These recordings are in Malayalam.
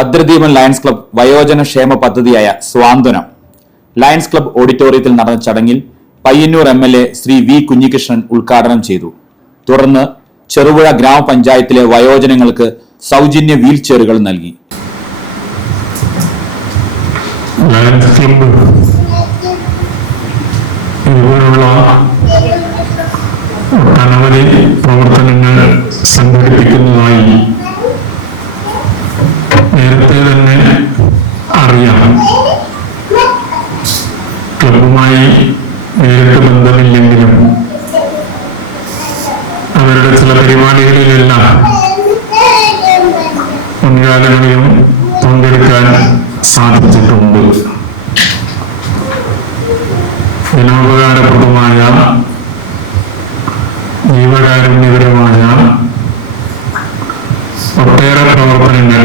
ഭദ്രദീപം ലയൺസ് ക്ലബ് വയോജന ക്ഷേമ പദ്ധതിയായ സ്വാന്തനം ലയൺസ് ക്ലബ് ഓഡിറ്റോറിയത്തിൽ നടന്ന ചടങ്ങിൽ പയ്യന്നൂർ MLA ശ്രീ വി കുഞ്ഞികൃഷ്ണൻ ഉദ്ഘാടനം ചെയ്തു. തുടർന്ന് ചെറുപുഴ ഗ്രാമപഞ്ചായത്തിലെ വയോജനങ്ങൾക്ക് സൗജന്യ വീൽ ചെയറുകൾ നൽകി. ലയൺസ് ക്ലബ് ഇതുപോലുള്ള അനവധി പ്രവർത്തനങ്ങൾ സംഘടിപ്പിക്കുന്നതായി നേരത്തെ തന്നെ അറിയാം. ക്ലബുമായി നേരിട്ട് ബന്ധമില്ലെങ്കിലും അവരുടെ ചില പരിപാടികളിലെല്ലാം മുൻകാലങ്ങളിലും പങ്കെടുക്കാൻ സാധിച്ചിട്ടുണ്ട്. ജനോപകാരപ്രദമായ ജീവകാരുണ്യപരമായ ഒട്ടേറെ പ്രവർത്തനങ്ങൾ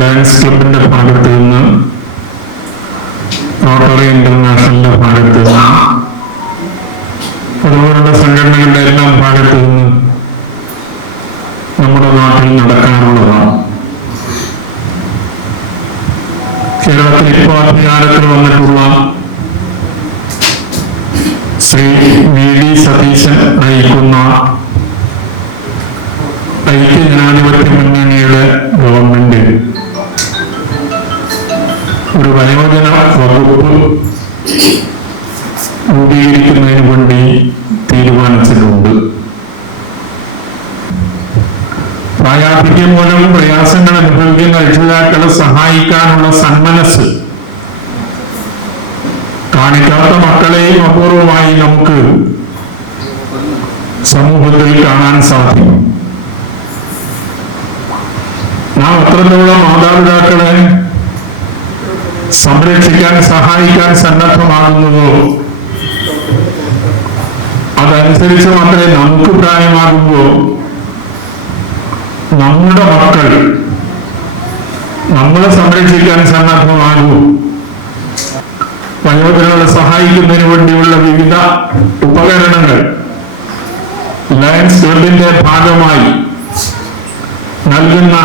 ലയൺസ് ക്ലബിന്റെ ഭാഗത്ത് നിന്ന്, റോട്ടറി ഇന്റർനാഷണലിന്റെ ഭാഗത്ത് നിന്ന്, അതുപോലുള്ള സംഘടനകളുടെ എല്ലാം ഭാഗത്ത് നിന്ന് നമ്മുടെ നാട്ടിൽ നടക്കാറുള്ളതാണ്. കേരളത്തിൽ ഇപ്പോൾ അധികാരത്തിൽ വന്നിട്ടുള്ള ശ്രീ VD സതീശൻ നയിക്കുന്ന ഐക്യജനാധിപത്യ മുന്നണിയുടെ ഗവൺമെന്റ് ഒരു വയോജന വകുപ്പ് രൂപീകരിക്കുന്നതിന് വേണ്ടി തീരുമാനിച്ചിട്ടുണ്ട്. പ്രായാധിക്യം മൂലം പ്രയാസങ്ങൾ അനുഭവിക്കുന്ന രക്ഷിതാക്കളെ സഹായിക്കാനുള്ള സന്മനസ് കാണിക്കാത്ത മക്കളെയും അപൂർവമായി നമുക്ക് സമൂഹത്തിൽ കാണാൻ സാധിക്കും. നാം അത്രത്തോളം മാതാപിതാക്കളെ സംരക്ഷിക്കാൻ സഹായിക്കാൻ സന്നദ്ധമാകുന്നതോ അതനുസരിച്ച് മാത്രമേ നമുക്ക് പ്രായമാകുമ്പോൾ നമ്മുടെ മക്കൾ നമ്മളെ സംരക്ഷിക്കാൻ സന്നദ്ധമാകൂ. വയോജനങ്ങളെ സഹായിക്കുന്നതിന് വേണ്ടിയുള്ള വിവിധ ഉപകരണങ്ങൾ ലയൺസ് ക്ലബിന്റെ ഭാഗമായി നൽകുന്ന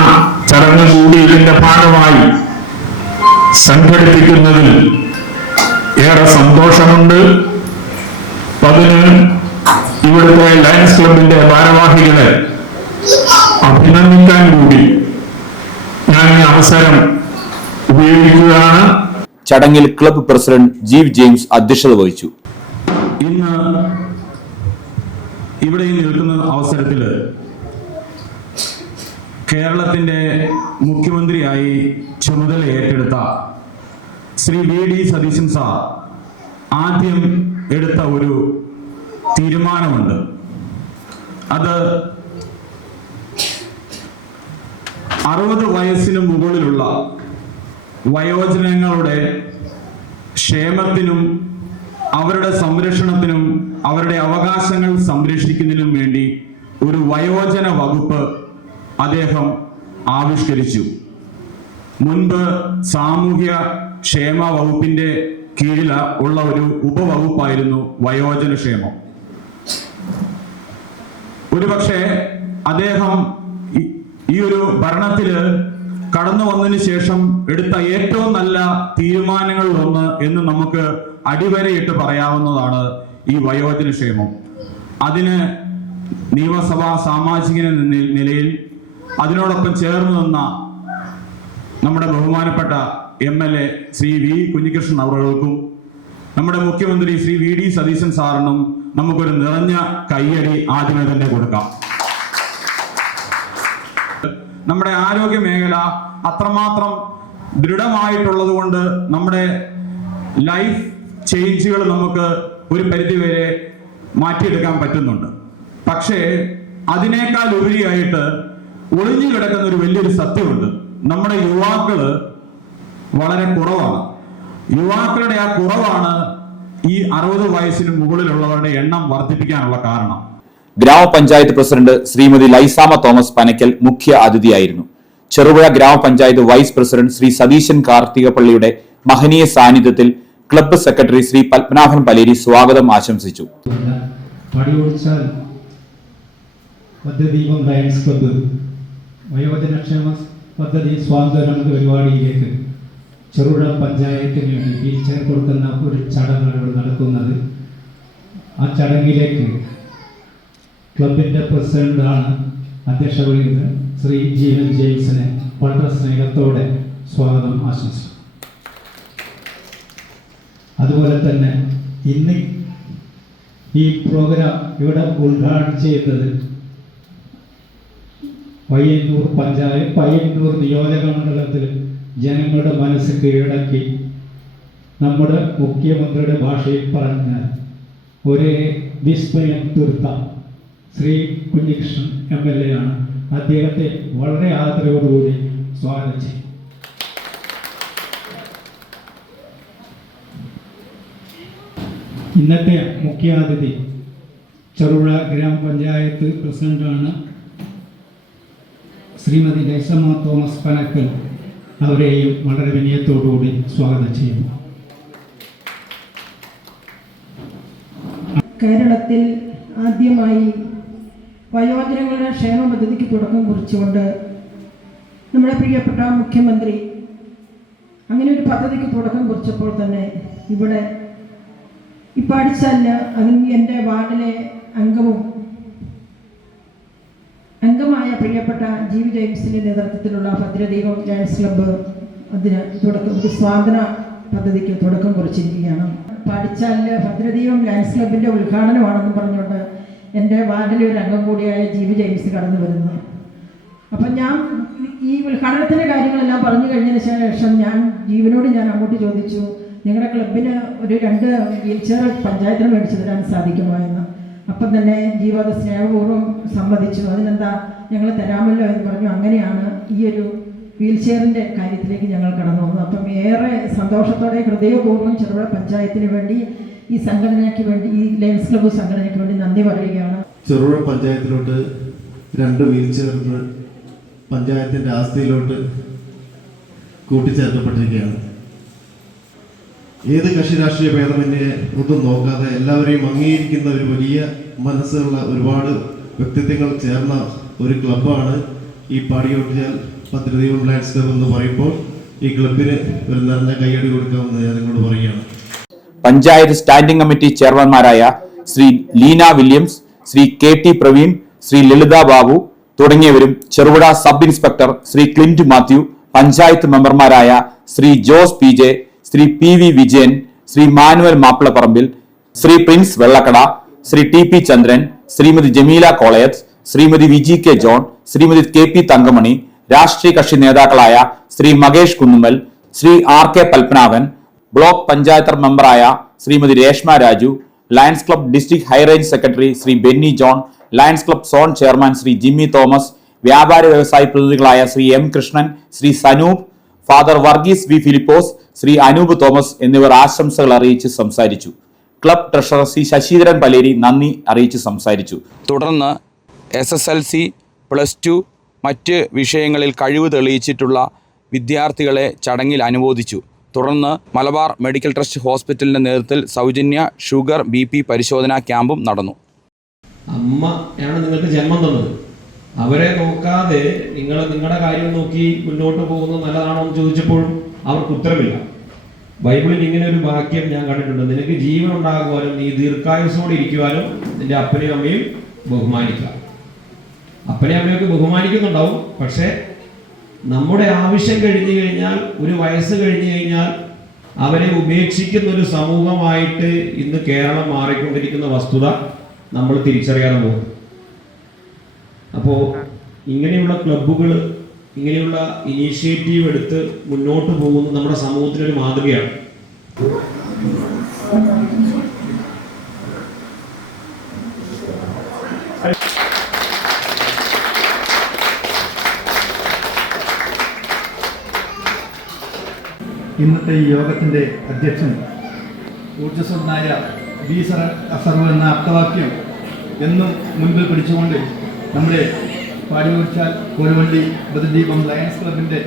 ചടങ്ങ് കൂടി ഇതിന്റെ ഭാഗമായി സംഘടിപ്പിക്കുന്നതിൽ ഏറെ സന്തോഷമുണ്ട്. അതിന് ഇവിടുത്തെ ലയൺസ് ക്ലബിന്റെ ഭാരവാഹികളെ അഭിനന്ദിക്കാൻ കൂടി ഞാൻ ഈ അവസരം ഉപയോഗിക്കുകയാണ്. ചടങ്ങിൽ ക്ലബ് പ്രസിഡന്റ് ജീവ് ജെയിംസ് അധ്യക്ഷത വഹിച്ചു. ഇന്ന് ഇവിടെ നിൽക്കുന്ന അവസരത്തിൽ കേരളത്തിന്റെ മുഖ്യമന്ത്രിയായി ചുമതല ഏറ്റെടുത്ത ശ്രീ VD സതീശൻ സാർ ആദ്യം എടുത്ത ഒരു തീരുമാനമുണ്ട്. അത് 60 വയസ്സിന് മുകളിലുള്ള വയോജനങ്ങളുടെ ക്ഷേമത്തിനും അവരുടെ സംരക്ഷണത്തിനും അവരുടെ അവകാശങ്ങൾ സംരക്ഷിക്കുന്നതിനും വേണ്ടി ഒരു വയോജന വകുപ്പ് അദ്ദേഹം ആവിഷ്കരിച്ചു. മുൻപ് സാമൂഹ്യ ക്ഷേമ വകുപ്പിന്റെ കീഴിൽ ഉള്ള ഒരു ഉപവകുപ്പായിരുന്നു വയോജന ക്ഷേമം. ഒരുപക്ഷെ അദ്ദേഹം ഈ ഒരു ഭരണത്തില് കടന്നു വന്നതിന് ശേഷം എടുത്ത ഏറ്റവും നല്ല തീരുമാനങ്ങളിൽ ഒന്ന് എന്ന് നമുക്ക് അടിവരയിട്ട് പറയാവുന്നതാണ് ഈ വയോജന ക്ഷേമം. അതിന് നിയമസഭാ സാമാജിക നിലയിൽ അതിനോടൊപ്പം ചേർന്ന് നിന്ന നമ്മുടെ ബഹുമാനപ്പെട്ട MLA ശ്രീ വി കുഞ്ഞികൃഷ്ണൻ അവറുകൾക്കും നമ്മുടെ മുഖ്യമന്ത്രി ശ്രീ VD സതീശൻ സാറിനും നമുക്കൊരു നിറഞ്ഞ കയ്യടി ആദ്യമേ തന്നെ കൊടുക്കാം. നമ്മുടെ ആരോഗ്യ മേഖല അത്രമാത്രം ദൃഢമായിട്ടുള്ളത് കൊണ്ട് നമ്മുടെ ലൈഫ് ചേഞ്ചുകൾ നമുക്ക് ഒരു പരിധിവരെ മാറ്റിയെടുക്കാൻ പറ്റുന്നുണ്ട്. പക്ഷേ അതിനേക്കാൾ ഉപരിയായിട്ട് ഒളിഞ്ഞു കിടക്കുന്ന ഒരു വലിയൊരു സത്യമുണ്ട്. നമ്മുടെ യുവാക്കള് വളരെ കുറവാണ്. യുവാക്കളുടെ ആ കുറവാണ് ഈ 60 വയസ്സിന് മുകളിലുള്ളവരുടെ എണ്ണം വർദ്ധിപ്പിക്കാനുള്ള കാരണം. ഗ്രാമപഞ്ചായത്ത് പ്രസിഡന്റ് ശ്രീമതി ലൈസാമ തോമസ് പനക്കൽ മുഖ്യ അതിഥിയായിരുന്നു. ചെറുപുഴ ഗ്രാമപഞ്ചായത്ത് വൈസ് പ്രസിഡന്റ് ശ്രീ സതീശൻ കാർത്തികപ്പള്ളിയുടെ മഹനീയ സാന്നിധ്യത്തിൽ ക്ലബ്ബ് സെക്രട്ടറി ശ്രീ പത്മനാഭൻ പലേരി സ്വാഗതം ആശംസിച്ചു. ഭദ്രദീപം ലയൺസ് ക്ലബ്ബ് വയോജനക്ഷേമ പദ്ധതി സ്വാതന്ത്ര്യം എന്ന പരിപാടിയിലേക്ക് ചെറുപുഴ പഞ്ചായത്തിന് വേണ്ടി വീൽ ചെയർ കൊടുക്കുന്ന ഒരു ചടങ്ങാണ് ഇവിടെ നടക്കുന്നത്. ആ ചടങ്ങിലേക്ക് ക്ലബിൻ്റെ പ്രസിഡന്റാണ് അധ്യക്ഷ വഹിക്കുന്നത് ശ്രീ ജീവൻ ജെയിംസിനെ വളരെ സ്നേഹത്തോടെ സ്വാഗതം ആശംസിച്ചു. അതുപോലെ തന്നെ ഇന്ന് ഈ പ്രോഗ്രാം ഇവിടെ ഉദ്ഘാടനം ചെയ്യുന്നത് പയ്യന്നൂർ നിയോജക മണ്ഡലത്തിൽ ജനങ്ങളുടെ മനസ്സ് കീഴടക്കി നമ്മുടെ മുഖ്യമന്ത്രിയുടെ ഭാഷയിൽ പറഞ്ഞാൽ ഒരേ വിസ്മയം തീർത്ത ശ്രീ കുഞ്ഞികൃഷ്ണൻ MLA ആണ്. അദ്ദേഹത്തെ വളരെ ആദരവോടുകൂടി സ്വാഗതം ചെയ്യും. ഇന്നത്തെ മുഖ്യാതിഥി ചെറുപുഴ ഗ്രാമപഞ്ചായത്ത് പ്രസിഡന്റാണ് ശ്രീമതി ദേശമ്മ തോമസ് പനക്കൽ. അവരെയും വളരെ വിനയത്തോടുകൂടി സ്വാഗതം ചെയ്യുന്നു. കേരളത്തിൽ ആദ്യമായി വയോജനങ്ങളുടെ ക്ഷേമ പദ്ധതിക്ക് തുടക്കം കുറിച്ചുകൊണ്ട് നമ്മുടെ പ്രിയപ്പെട്ട മുഖ്യമന്ത്രി അങ്ങനെ ഒരു പദ്ധതിക്ക് തുടക്കം കുറിച്ചപ്പോൾ തന്നെ ഇവിടെ ഇപ്പാടിച്ചല്ല അതിന് എൻ്റെ വാർഡിലെ അംഗമായ പ്രിയപ്പെട്ട ജീവി ജെയിംസിൻ്റെ നേതൃത്വത്തിലുള്ള ഭദ്രദീപം ലയൺസ് ക്ലബ്ബ് അതിന് ഒരു സ്വാതന പദ്ധതിക്ക് തുടക്കം കുറിച്ചിരിക്കുകയാണ്. പാടിച്ചാലിൽ ഭദ്രദീപം ലയൺസ് ക്ലബിൻ്റെ ഉദ്ഘാടനമാണെന്ന് പറഞ്ഞുകൊണ്ട് എൻ്റെ വാർഡിലെ ഒരു അംഗം കൂടിയായ ജീവി ജെയിംസ് കടന്നു വരുന്നു. അപ്പം ഞാൻ ഈ ഉദ്ഘാടനത്തിൻ്റെ കാര്യങ്ങളെല്ലാം പറഞ്ഞു കഴിഞ്ഞതിന് ശേഷം ജീവനോട് അങ്ങോട്ട് ചോദിച്ചു, ഞങ്ങളുടെ ക്ലബിന് ഒരു 2 വീൽ ചെയർ പഞ്ചായത്തിന് മേടിച്ചു തരാൻ സാധിക്കുമോ എന്ന്. അപ്പം തന്നെ ജീവത് സ്നേഹപൂർവ്വം സമ്മതിച്ചു. അതിനെന്താ ഞങ്ങൾ തരാമല്ലോ എന്ന് പറഞ്ഞു. അങ്ങനെയാണ് ഈ ഒരു വീൽ ചെയറിൻ്റെ കാര്യത്തിലേക്ക് ഞങ്ങൾ കടന്നു വന്നത്. അപ്പം ഏറെ സന്തോഷത്തോടെ ഹൃദയപൂർവ്വം ചെറുപുഴ പഞ്ചായത്തിന് വേണ്ടി ഈ സംഘടനയ്ക്ക് വേണ്ടി ഈ ലയൺസ് ക്ലബ്ബ് സംഘടനയ്ക്ക് വേണ്ടി നന്ദി പറയുകയാണ്. ചെറുപുഴ പഞ്ചായത്തിലോട്ട് 2 വീൽ ചെയറിന് പഞ്ചായത്തിൻ്റെ ആസ്തിയിലോട്ട് കൂട്ടിച്ചേർക്കപ്പെട്ടിരിക്കുകയാണ്. ഏത് കക്ഷി രാഷ്ട്രീയ ഭേദമന്യേ ഒന്നും നോക്കാതെ എല്ലാവരെയും അംഗീകരിക്കുന്ന ഒരു വലിയ മനസ്സുള്ള ഒരുപാട് വ്യക്തിത്വങ്ങൾ ചേർന്ന ഒരു ക്ലബ്ബാണ് ഈ പാടിയോട്ടിച്ചാൽ ഭദ്രദീപം ലയൺസ് ക്ലബ്ബ് എന്ന് പറയുമ്പോൾ ഈ ക്ലബിന് ഒരു നിറഞ്ഞ കയ്യടി കൊടുക്കാമെന്ന് ഞാൻ നിങ്ങളോട് പറയുകയാണ്. പഞ്ചായത്ത് സ്റ്റാൻഡിംഗ് കമ്മിറ്റി ചെയർമാൻമാരായ ശ്രീ ലീന വില്യംസ്, ശ്രീ KT പ്രവീൺ, ശ്രീ ലളിത ബാബു തുടങ്ങിയവരും Cherupuzha sub inspector Shri Clint Mathew, panchayat മെമ്പർമാരായ Shri Jose PJ, Shri PV Vijayan, Shri Manuel Mappilapparambil, Shri Prince Vellakkada, Shri TP Chandran, Shrimati Jameela Kolayath, Shrimati VGK John, Shrimati KP Thankamani, രാഷ്ട്രീയ കക്ഷി നേതാക്കളായ ശ്രീ മകേഷ് കുന്നുമ്മൽ, ശ്രീ RK പത്മനാഭൻ, ബ്ലോക്ക് പഞ്ചായത്ത് മെമ്പറായ Shrimati Reshma Raju, lions club district high range secretary Shri Benny John, lions club zone chairman Shri Jimmy Thomas, വ്യാപാര വ്യവസായ പ്രതിനിധികളായ Shri M Krishnan, Shri Sanoop, father Varghese V Philipose, Shri Anoop Thomas എന്നിവർ ആശംസകൾ അറിയിച്ച് സംസാരിച്ചു. ക്ലബ് ട്രഷറർ ശ്രീ ശശിധരൻ പലേരി നന്ദി അറിയിച്ച് സംസാരിച്ചു. തുടർന്ന് SSLC, +2 മറ്റ് വിഷയങ്ങളിൽ കഴിവ് തെളിയിച്ചിട്ടുള്ള വിദ്യാർത്ഥികളെ ചടങ്ങിൽ അനുമോദിച്ചു. തുടർന്ന് മലബാർ മെഡിക്കൽ ട്രസ്റ്റ് ഹോസ്പിറ്റലിൻ്റെ നേതൃത്വത്തിൽ സൗജന്യ ഷുഗർ BP പരിശോധനാ ക്യാമ്പും നടന്നു. അമ്മയാണ് നിങ്ങൾക്ക് ജന്മം തന്നത്. അവരെ നോക്കാതെ നിങ്ങളുടെ കാര്യം നോക്കി മുന്നോട്ട് പോകുന്നത് നല്ലതാണോ എന്ന് ചോദിച്ചപ്പോഴും അവർക്ക് ഉത്തരവില്ല. ബൈബിളിൽ ഇങ്ങനെ ഒരു വാക്യം ഞാൻ കണ്ടിട്ടുണ്ട്: നിനക്ക് ജീവൻ ഉണ്ടാകുവാനും നീ ദീർഘായുസോടെ ഇരിക്കുവാനും നിന്റെ അപ്പനെയും അമ്മയും ബഹുമാനിക്കുക. അപ്പനെയും അമ്മയൊക്കെ ബഹുമാനിക്കുന്നുണ്ടാവും, പക്ഷേ നമ്മുടെ ആവശ്യം കഴിഞ്ഞു കഴിഞ്ഞാൽ, ഒരു വയസ്സ് കഴിഞ്ഞു കഴിഞ്ഞാൽ അവരെ ഉപേക്ഷിക്കുന്ന ഒരു സമൂഹമായിട്ട് ഇന്ന് കേരളം മാറിക്കൊണ്ടിരിക്കുന്ന വസ്തുത നമ്മൾ തിരിച്ചറിയാതെ പോകും. അപ്പോൾ ഇങ്ങനെയുള്ള ക്ലബ്ബുകൾ ഇങ്ങനെയുള്ള ഇനീഷ്യേറ്റീവ് എടുത്ത് മുന്നോട്ട് പോകുന്നത് നമ്മുടെ സമൂഹത്തിനൊരു മാതൃകയാണ്. ഇന്നത്തെ ഈ യോഗത്തിൻ്റെ അധ്യക്ഷൻ ഊർജ്ജസ്വനായ ബി സർവ് എന്ന അർത്ഥവാക്യം എന്നും മുൻപിൽ പിടിച്ചുകൊണ്ട് നമ്മുടെ പാടിയോട്ടിച്ചാൽ കോലുവള്ളി ഭദ്രദീപം ലയൺസ് ക്ലബിൻ്റെ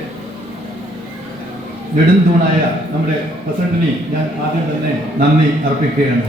നെടുന്തൂണായ നമ്മുടെ പ്രസിഡന്റിനെ ഞാൻ ആദ്യം തന്നെ നന്ദി അർപ്പിക്കുകയാണ്.